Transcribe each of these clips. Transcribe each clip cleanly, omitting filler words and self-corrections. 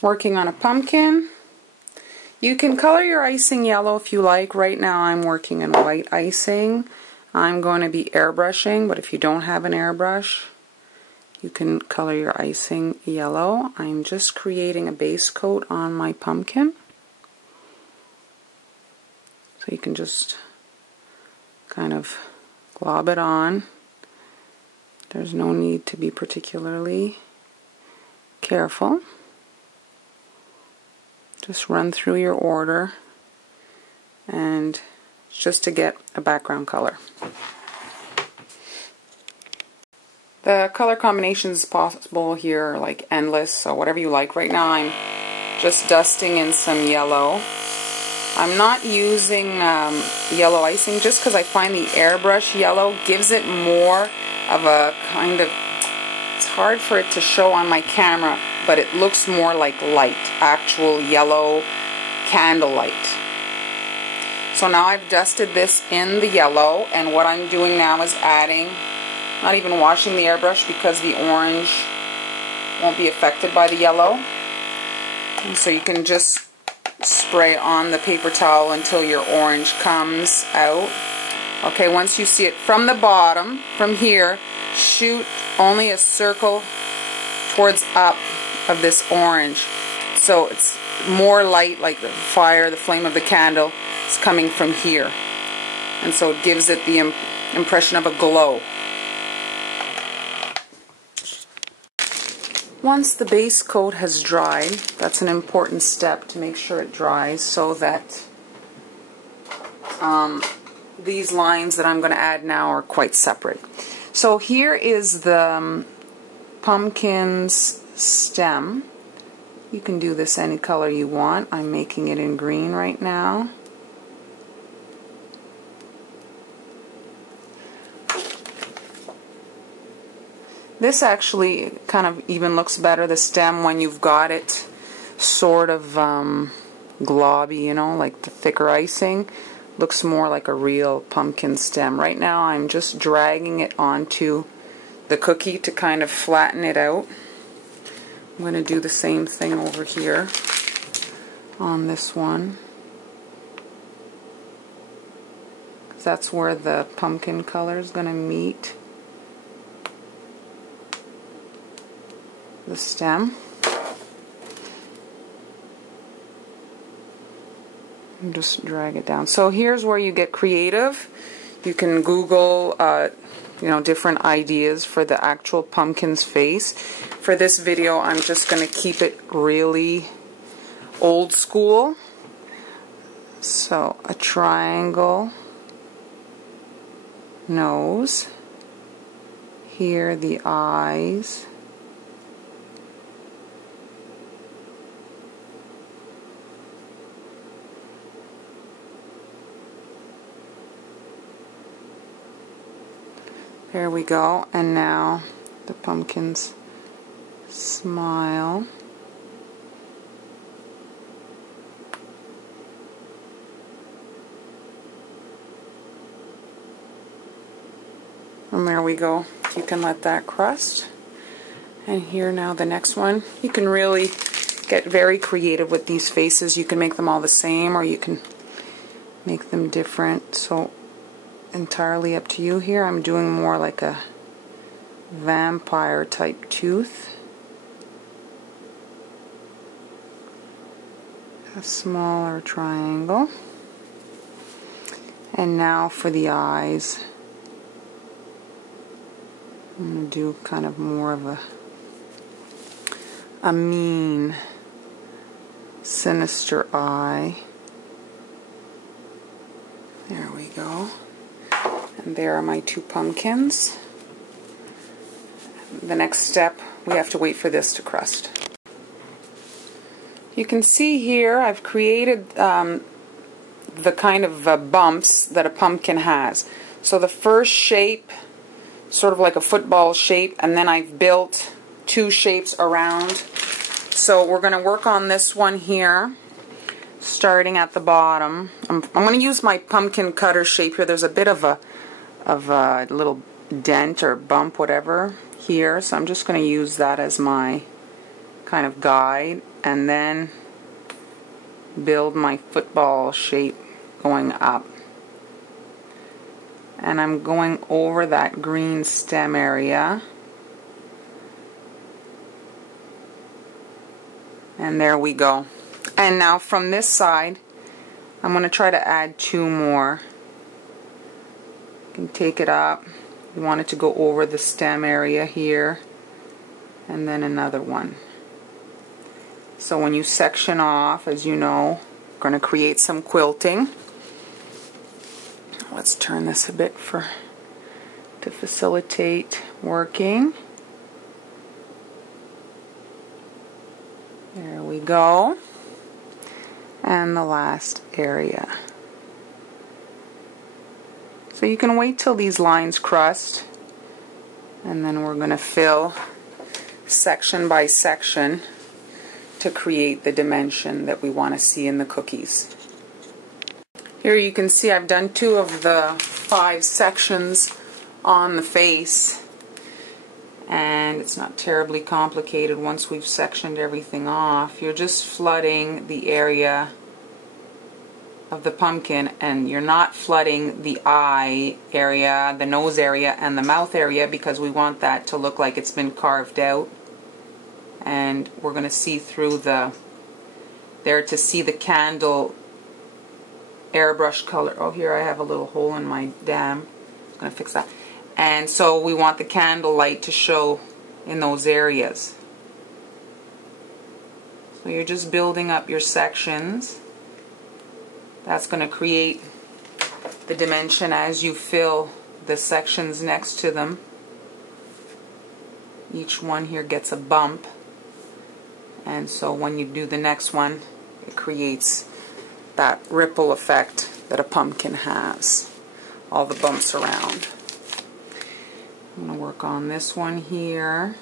working on a pumpkin. You can color your icing yellow if you like. Right now I'm working in white icing. I'm going to be airbrushing, but if you don't have an airbrush, you can color your icing yellow. I'm just creating a base coat on my pumpkin. So you can just kind of glob it on. There's no need to be particularly careful. Just run through your order, and just to get a background color. The color combinations possible here are like endless, so whatever you like. Right now I'm just dusting in some yellow. I'm not using yellow icing just because I find the airbrush yellow gives it more of a kind of, it's hard for it to show on my camera, but it looks more like light, actual yellow candlelight. So now I've dusted this in the yellow, and what I'm doing now is adding, not even washing the airbrush because the orange won't be affected by the yellow. And so you can just spray on the paper towel until your orange comes out. Okay, once you see it from the bottom, from here, shoot only a circle towards up of this orange. So it's more light, like the fire, the flame of the candle is coming from here. And so it gives it the impression of a glow. Once the base coat has dried, that's an important step to make sure it dries so that these lines that I'm going to add now are quite separate. So here is the pumpkin's stem. You can do this any color you want. I'm making it in green right now. This actually kind of even looks better, the stem, when you've got it sort of globby, you know, like the thicker icing. Looks more like a real pumpkin stem. Right now I'm just dragging it onto the cookie to kind of flatten it out. I'm going to do the same thing over here on this one. That's where the pumpkin color is going to meet the stem. And just drag it down. So here's where you get creative. You can Google different ideas for the actual pumpkin's face. For this video I'm just going to keep it really old school. So a triangle nose. Here the eyes. There we go, and now the pumpkin's smile. And there we go. You can let that crust. And here now the next one. You can really get very creative with these faces. You can make them all the same, or you can make them different. So entirely up to you here. I'm doing more like a vampire type tooth. A smaller triangle. And now for the eyes. I'm going to do kind of more of a mean, sinister eye. There we go. And there are my two pumpkins. The next step, we have to wait for this to crust. You can see here I've created the kind of bumps that a pumpkin has. So the first shape, sort of like a football shape, and then I've built two shapes around. So we're going to work on this one here, starting at the bottom. I'm going to use my pumpkin cutter shape here. There's a bit of a little dent or bump, whatever, here. So I'm just going to use that as my kind of guide. and then build my football shape going up. And I'm going over that green stem area. And there we go. And now from this side, I'm going to try to add 2 more. You can take it up. You want it to go over the stem area here. And then another one. So when you section off, as you know, you're going to create some quilting. Let's turn this a bit to facilitate working. There we go. And the last area. So you can wait till these lines crust, and then we're going to fill section by section to create the dimension that we want to see in the cookies. Here you can see I've done 2 of the 5 sections on the face, and it's not terribly complicated once we've sectioned everything off. You're just flooding the area of the pumpkin, and you're not flooding the eye area, the nose area, and the mouth area, because we want that to look like it's been carved out. And we're going to see through there to see the candle airbrush color. Oh, here I have a little hole in my dam. I'm going to fix that. And so we want the candle light to show in those areas. So you're just building up your sections. That's going to create the dimension as you fill the sections next to them. Each one here gets a bump. And so when you do the next one, it creates that ripple effect that a pumpkin has. All the bumps around. I'm going to work on this one here.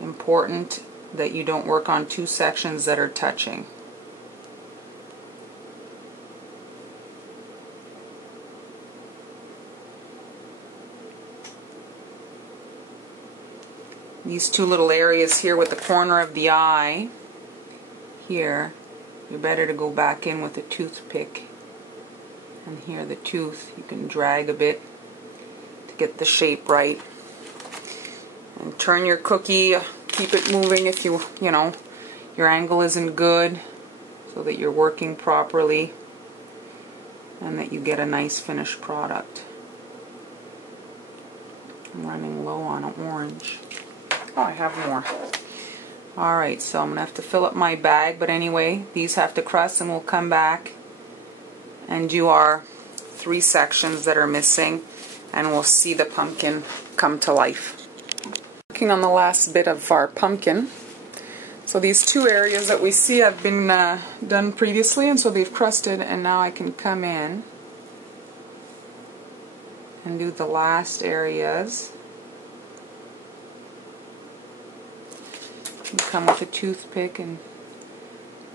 Important that you don't work on 2 sections that are touching. These 2 little areas here with the corner of the eye here, you're better to go back in with a toothpick. And here the tooth, you can drag a bit to get the shape right. And turn your cookie, keep it moving if you know, your angle isn't good, so that you're working properly and that you get a nice finished product. I'm running low on orange. Oh, I have more. Alright, so I'm going to have to fill up my bag, but anyway, these have to crust, and we'll come back and do our 3 sections that are missing, and we'll see the pumpkin come to life. Working on the last bit of our pumpkin. So these 2 areas that we see have been done previously, and so they've crusted, and now I can come in and do the last areas. You come with a toothpick and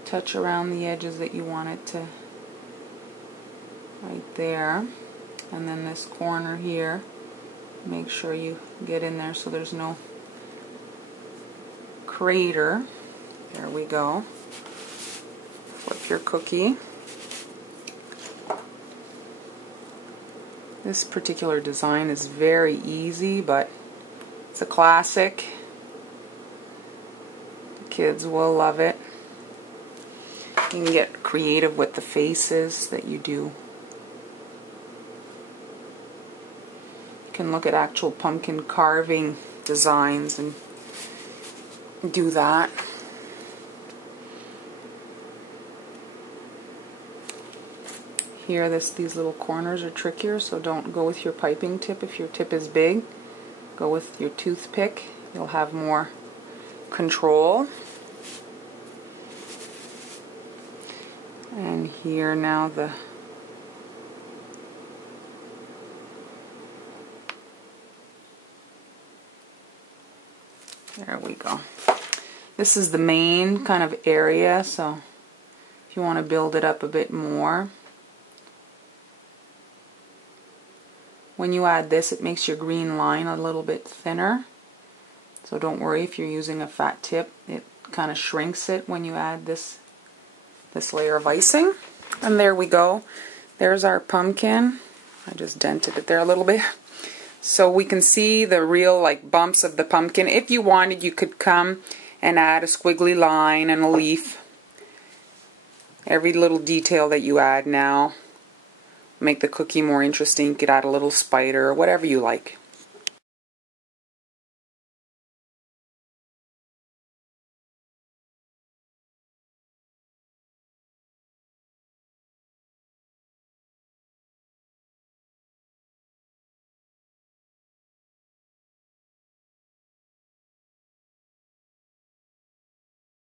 touch around the edges that you want it to, right there. And then this corner here, make sure you get in there so there's no crater. There we go. Flip your cookie. This particular design is very easy, but it's a classic. Kids will love it. You can get creative with the faces that you do. You can look at actual pumpkin carving designs and do that. Here, these little corners are trickier, so don't go with your piping tip if your tip is big. Go with your toothpick. You'll have more control. And here now there we go. This is the main kind of area, so if you want to build it up a bit more. When you add this, it makes your green line a little bit thinner. So don't worry if you're using a fat tip. It kind of shrinks it when you add this layer of icing. And there we go. There's our pumpkin. I just dented it there a little bit. So we can see the real like bumps of the pumpkin. If you wanted, you could come and add a squiggly line and a leaf. Every little detail that you add now make the cookie more interesting. You could add a little spider or whatever you like.